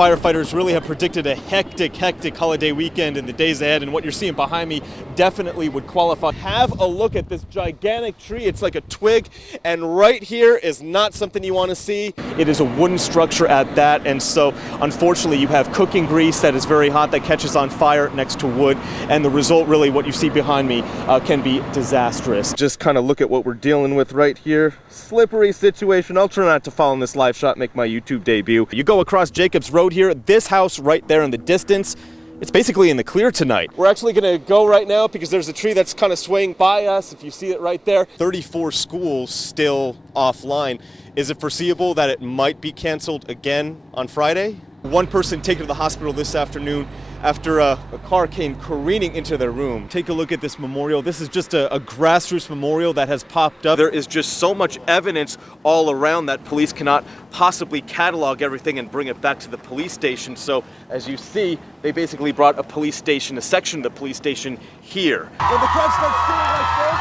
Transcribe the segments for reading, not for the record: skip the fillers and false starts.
firefighters really have predicted a hectic holiday weekend in the days ahead, and what you're seeing behind me definitely would qualify. Have a look at this gigantic tree. It's like a twig, and right here is not something you want to see. It is a wooden structure at that, and so unfortunately you have cooking grease that is very hot that catches on fire next to wood, and the result, really, what you see behind me can be disastrous. Just kind of look at what we're dealing with right here. Slippery situation. I'll try not to fall in this live shot, make my YouTube debut. You go across Jacobs Road here, this house right there in the distance, it's basically in the clear tonight. We're actually gonna go right now because there's a tree that's kind of swaying by us, if you see it right there. 34 schools still offline. Is it foreseeable that it might be canceled again on Friday? One person taken to the hospital this afternoon after a car came careening into their room. Take a look at this memorial. This is just a grassroots memorial that has popped up. There is just so much evidence all around that police cannot possibly catalog everything and bring it back to the police station. So as you see, they basically brought a police station, a section of the police station here. When the crowd starts feeling like this,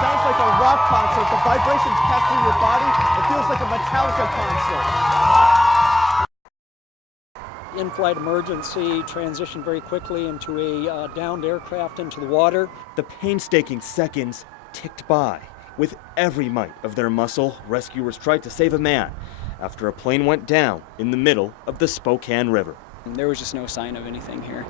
sounds like a rock concert. The vibrations pass through your body. It feels like a Metallica concert. In-flight emergency transitioned very quickly into a downed aircraft into the water. The painstaking seconds ticked by. With every might of their muscle, rescuers tried to save a man after a plane went down in the middle of the Spokane River. There was just no sign of anything here.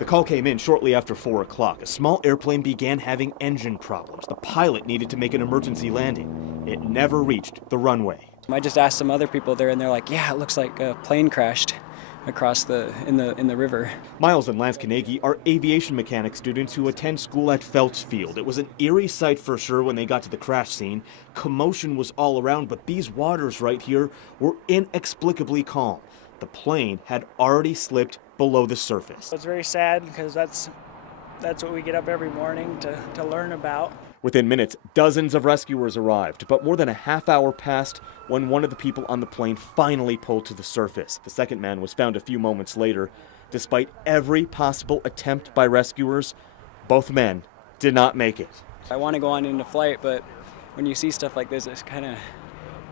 The call came in shortly after 4 o'clock. A small airplane began having engine problems. The pilot needed to make an emergency landing. It never reached the runway. I just asked some other people there, and they're like, yeah, it looks like a plane crashed across in the river. Miles and Lance Carnegie are aviation mechanics students who attend school at Phelps Field. It was an eerie sight for sure when they got to the crash scene. Commotion was all around, but these waters right here were inexplicably calm. The plane had already slipped below the surface. It's very sad because that's what we get up every morning to learn about. Within minutes, dozens of rescuers arrived, but more than a half hour passed when one of the people on the plane finally pulled to the surface. The second man was found a few moments later. Despite every possible attempt by rescuers, both men did not make it. I want to go on into flight, but when you see stuff like this, it kind of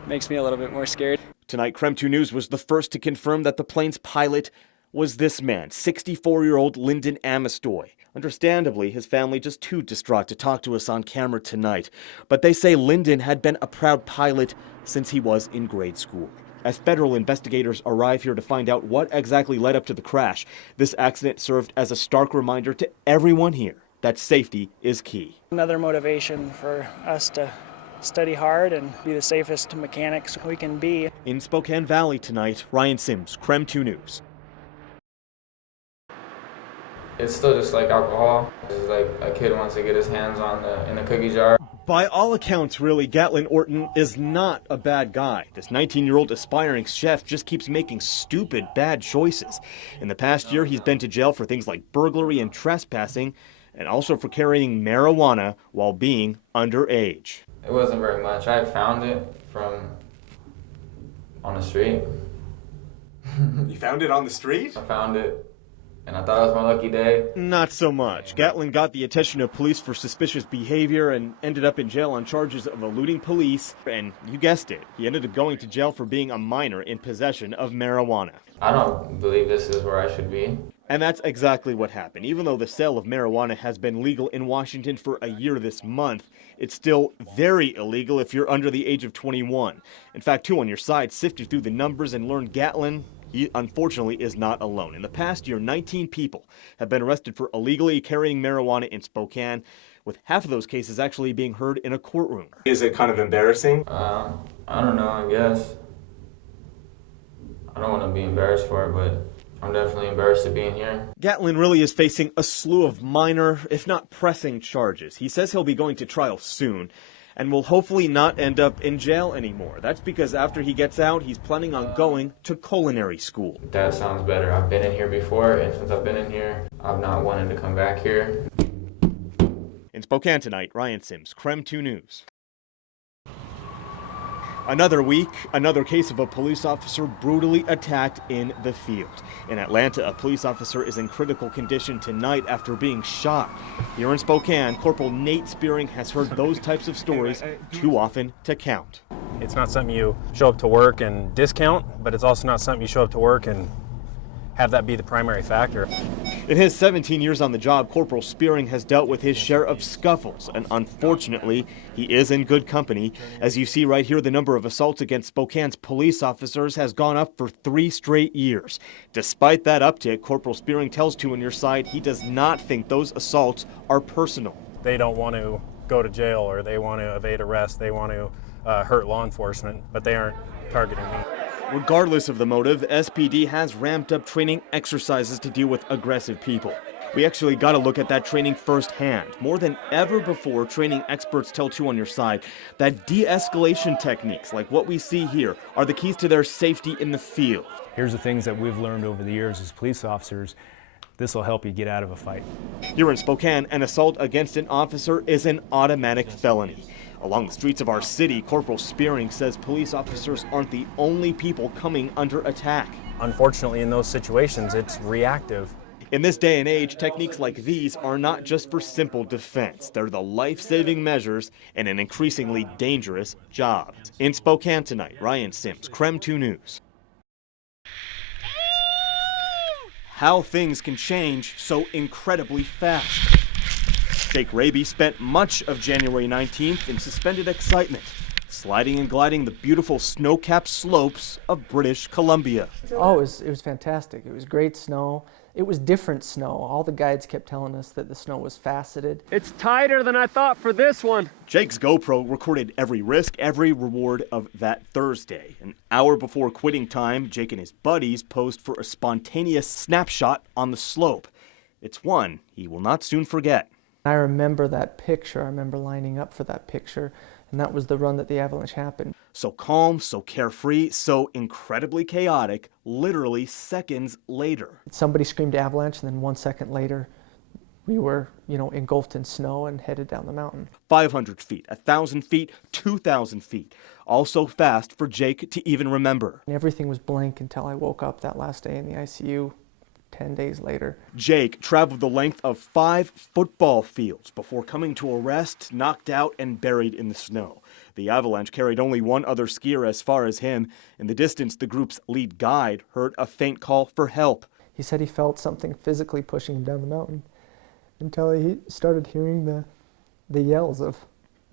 makes me a little bit more scared. Tonight, Creme 2 News was the first to confirm that the plane's pilot was this man, 64-year-old Lyndon Amistoy. Understandably, his family just too distraught to talk to us on camera tonight. But they say Lyndon had been a proud pilot since he was in grade school. As federal investigators arrive here to find out what exactly led up to the crash, this accident served as a stark reminder to everyone here that safety is key. Another motivation for us to study hard and be the safest mechanics we can be. In Spokane Valley tonight, Ryan Sims, Creme 2 News. It's still just like alcohol. It's like a kid wants to get his hands on in the cookie jar. By all accounts, really, Gatlin Orton is not a bad guy. This 19-year-old aspiring chef just keeps making stupid, bad choices. In the past year, he's been to jail for things like burglary and trespassing, and also for carrying marijuana while being underage. It wasn't very much. I found it on the street. You found it on the street? I found it. And I thought it was my lucky day. Not so much. Gatlin got the attention of police for suspicious behavior and ended up in jail on charges of eluding police. And you guessed it, he ended up going to jail for being a minor in possession of marijuana. I don't believe this is where I should be. And that's exactly what happened. Even though the sale of marijuana has been legal in Washington for a year this month, it's still very illegal if you're under the age of 21. In fact, 2 on your side sifted through the numbers and learned Gatlin, he unfortunately is not alone. In the past year, 19 people have been arrested for illegally carrying marijuana in Spokane, with half of those cases actually being heard in a courtroom. Is it kind of embarrassing? I don't know, I guess. I don't want to be embarrassed for it, but I'm definitely embarrassed to be in here. Gatlin really is facing a slew of minor, if not pressing charges. He says he'll be going to trial soon and will hopefully not end up in jail anymore. That's because after he gets out, he's planning on going to culinary school. That sounds better. I've been in here before, and since I've been in here, I've not wanted to come back here. In Spokane tonight, Ryan Sims, Creme 2 News. Another week, another case of a police officer brutally attacked in the field. In Atlanta, a police officer is in critical condition tonight after being shot. Here in Spokane, Corporal Nate Spearing has heard those types of stories too often to count. It's not something you show up to work and discount, but it's also not something you show up to work and have that be the primary factor. In his 17 years on the job, Corporal Spearing has dealt with his share of scuffles, and unfortunately, he is in good company. As you see right here, the number of assaults against Spokane's police officers has gone up for 3 straight years. Despite that uptick, Corporal Spearing tells Two on Your Side he does not think those assaults are personal. They don't want to go to jail, or they want to evade arrest, they want to hurt law enforcement, but they aren't targeting me. Regardless of the motive, SPD has ramped up training exercises to deal with aggressive people. We actually got to look at that training firsthand. More than ever before, training experts tell Two on Your Side that de-escalation techniques, like what we see here, are the keys to their safety in the field. Here's the things that we've learned over the years as police officers. This will help you get out of a fight. Here in Spokane, an assault against an officer is an automatic felony. Along the streets of our city, Corporal Spearing says police officers aren't the only people coming under attack. Unfortunately, in those situations, it's reactive. In this day and age, techniques like these are not just for simple defense. They're the life-saving measures in an increasingly dangerous job. In Spokane tonight, Ryan Sims, KREM 2 News. How things can change so incredibly fast. Jake Raby spent much of January 19th in suspended excitement, sliding and gliding the beautiful snow-capped slopes of British Columbia. Oh, it was fantastic. It was great snow. It was different snow. All the guides kept telling us that the snow was faceted. It's tighter than I thought for this one. Jake's GoPro recorded every risk, every reward of that Thursday. An hour before quitting time, Jake and his buddies posed for a spontaneous snapshot on the slope. It's one he will not soon forget. I remember that picture. I remember lining up for that picture, and that was the run that the avalanche happened. So calm, so carefree, so incredibly chaotic, literally seconds later. Somebody screamed avalanche, and then 1 second later, we were, engulfed in snow and headed down the mountain. 500 feet, 1,000 feet, 2,000 feet. All so fast for Jake to even remember. And everything was blank until I woke up that last day in the ICU. 10 days later. Jake traveled the length of 5 football fields before coming to a rest, knocked out and buried in the snow. The avalanche carried only one other skier as far as him. In the distance, the group's lead guide heard a faint call for help. He said he felt something physically pushing him down the mountain until he started hearing the yells of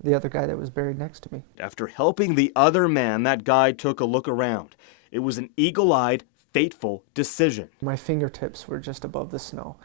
the other guy that was buried next to me. After helping the other man, that guide took a look around. It was an eagle-eyed, fateful decision. My fingertips were just above the snow.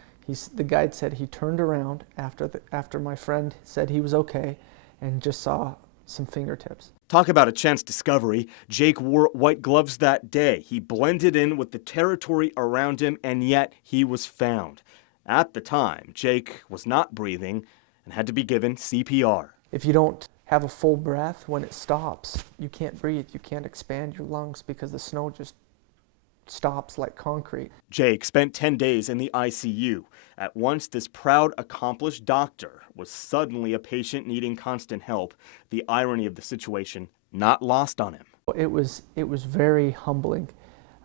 The guide said he turned around after my friend said he was okay and just saw some fingertips. Talk about a chance discovery. Jake wore white gloves that day. He blended in with the territory around him, and yet he was found. At the time, Jake was not breathing and had to be given CPR. If you don't have a full breath when it stops, you can't breathe. You can't expand your lungs because the snow just stops like concrete. Jake spent 10 days in the ICU. At once, this proud, accomplished doctor was suddenly a patient needing constant help. The irony of the situation not lost on him. It was very humbling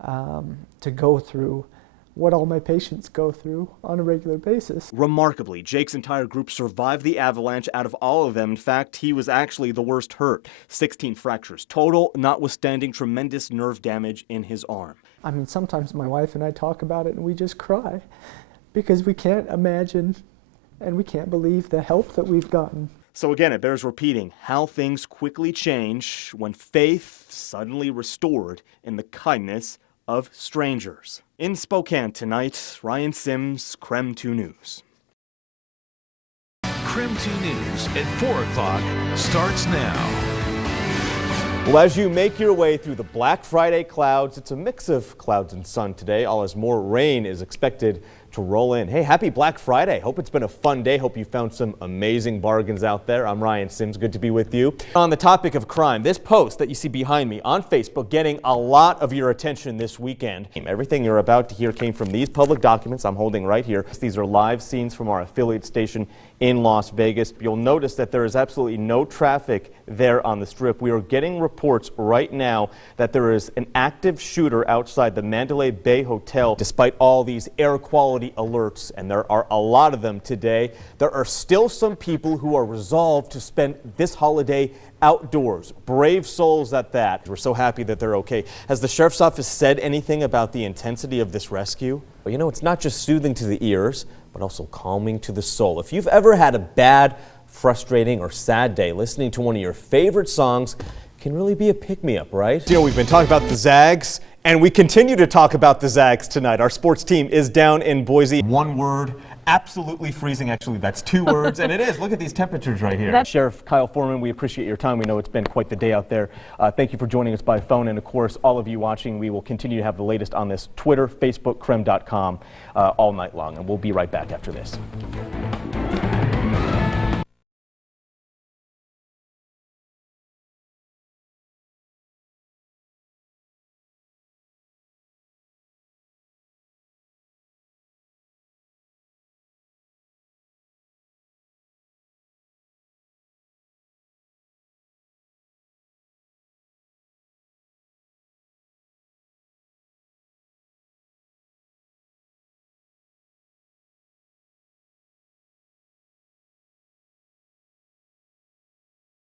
to go through what all my patients go through on a regular basis. Remarkably, Jake's entire group survived the avalanche out of all of them. In fact, he was actually the worst hurt. 16 fractures total, notwithstanding tremendous nerve damage in his arm. I mean, sometimes my wife and I talk about it and we just cry because we can't imagine and we can't believe the help that we've gotten. So again, it bears repeating how things quickly change when faith suddenly restored in the kindness of strangers. In Spokane tonight, Ryan Sims, KREM 2 News. KREM 2 News at 4 o'clock starts now. Well, as you make your way through the Black Friday clouds, it's a mix of clouds and sun today, all as more rain is expected to roll in. Hey, happy Black Friday. Hope it's been a fun day. Hope you found some amazing bargains out there. I'm Ryan Sims. Good to be with you. On the topic of crime, this post that you see behind me on Facebook getting a lot of your attention this weekend. Everything you're about to hear came from these public documents I'm holding right here. These are live scenes from our affiliate station in Las Vegas. You'll notice that there is absolutely no traffic there on the Strip. We are getting reports right now that there is an active shooter outside the Mandalay Bay Hotel. Despite all these air quality alerts, and there are a lot of them today, there are still some people who are resolved to spend this holiday outdoors. Brave souls at that. We're so happy that they're okay. Has the Sheriff's Office said anything about the intensity of this rescue? Well, you know, it's not just soothing to the ears, but also calming to the soul. If you've ever had a bad, frustrating, or sad day, listening to one of your favorite songs can really be a pick-me-up, right? You know, we've been talking about the Zags, and we continue to talk about the Zags tonight. Our sports team is down in Boise. One word, absolutely freezing. Actually, that's two words, and it is. Look at these temperatures right here. Sheriff Kyle Foreman, we appreciate your time. We know it's been quite the day out there. Thank you for joining us by phone, and of course, all of you watching, we will continue to have the latest on this Twitter, Facebook, creme.com all night long, and we'll be right back after this.